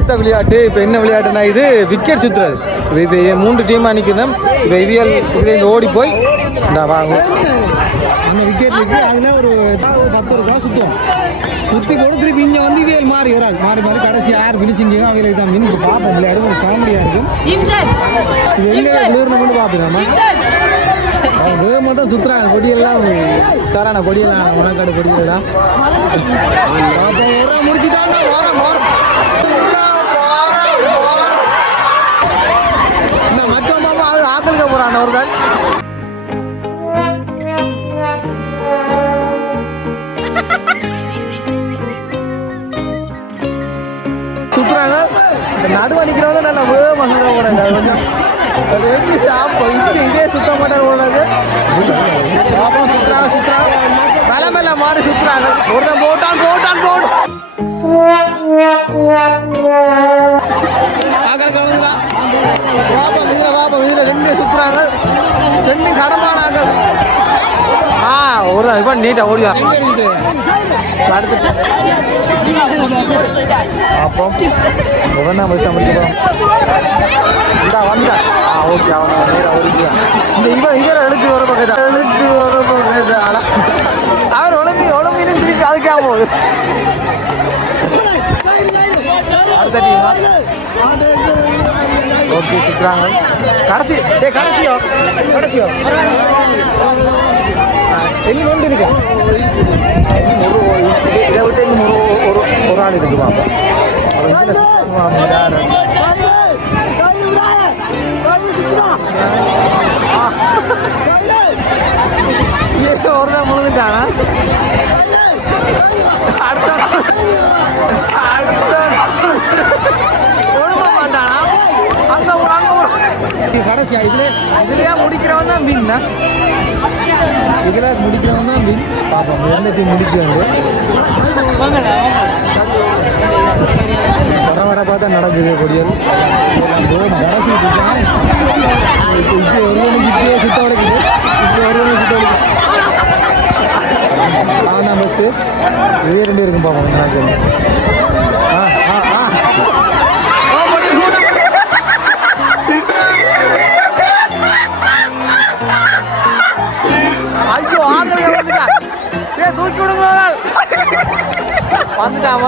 அடுத்த விளையாட்டு இப்போ என்ன விளையாட்டுனா இது விக்கெட் சுற்றுறது. இப்போ 3 டீமாக நிற்கிறோம். இப்போ இவியல் இதுலேருந்து ஓடி போய் இந்த வாங்க அந்த விக்கெட் இருக்குது. அதில் ஒரு 10 ரூபா சுற்றுவோம். சுற்றி போட்டு திருப்பி இங்கே வந்து இவியல் மாறி வராது. மாறி மாறி கடைசி யார் பிடிச்சிங்கன்னா அவங்களுக்கு தான் மீன் பார்ப்போம். விளையாடு ஒரு காமெடியாக இருக்கும். இது எங்கே விழுறணும்னு பார்ப்போம். வேகமாக தான் சுற்றுறாங்க. கொடியெல்லாம் சாரான கொடியெல்லாம் உனக்காடு கொடியெல்லாம் முடிச்சுட்டாங்க. இந்த மற்ற மாமா அது ஆக்களுக்க போகிறான் ஒருதான். சுற்றுறாங்க. நடுவ நிற்கிறவங்க நல்லா வேகமாக கூடாது. கொஞ்சம் இதே சுத்த மாட்டார் போடாது. சுற்றுறாங்க பலமெல்ல மாறி சுற்றுறாங்க. ஒருத்தன் போட்டான் பாப்பா இதுல 2 சுற்றுறாங்க. 2 கடமானாங்க. ஒரு இவன் நீட்டா ஓடியா அடுத்து அப்புறம் எவனா போயிட்டு முடிச்சுக்கலாம். வந்தா ஓகே அவன் ஓடிக்கிறான். இந்த இவரை எழுத்து வர பக்கத்து அவர் உழம்பீனும் திருப்பி அதுக்கே போகுது. அடுத்த டீமா ஓகே சுற்றுறாங்க. கடைசியோ எண்ணி கொண்டு இருக்கேன். இதை விட்டு இன்னும் ஒரு ஆள் இருக்கு பாப்பா. ஒருதான் முழுந்துட்டானா ஒழுங்க மாட்டானா. அங்க கடைசியா இதுலயா முடிக்கிறவன் தான் மீன் தான். இதில் முடிக்கிறவன் தான் மீன். பார்ப்போம் எல்லாத்தையும் முடிக்கிறாங்க. வர பார்த்தா நடக்குது கொடியல். கடைசி ஒருவனுக்கு சுத்த வளைக்குது. ஒருவனுக்கு சுத்த வளைக்குது. ஆனால் ஃபஸ்ட்டு இதே 2 இருக்கும் பார்ப்போம். ஐயோ ஆக்கள் வந்துட்டான். தூக்கி விடுங்க. வந்துட்டான்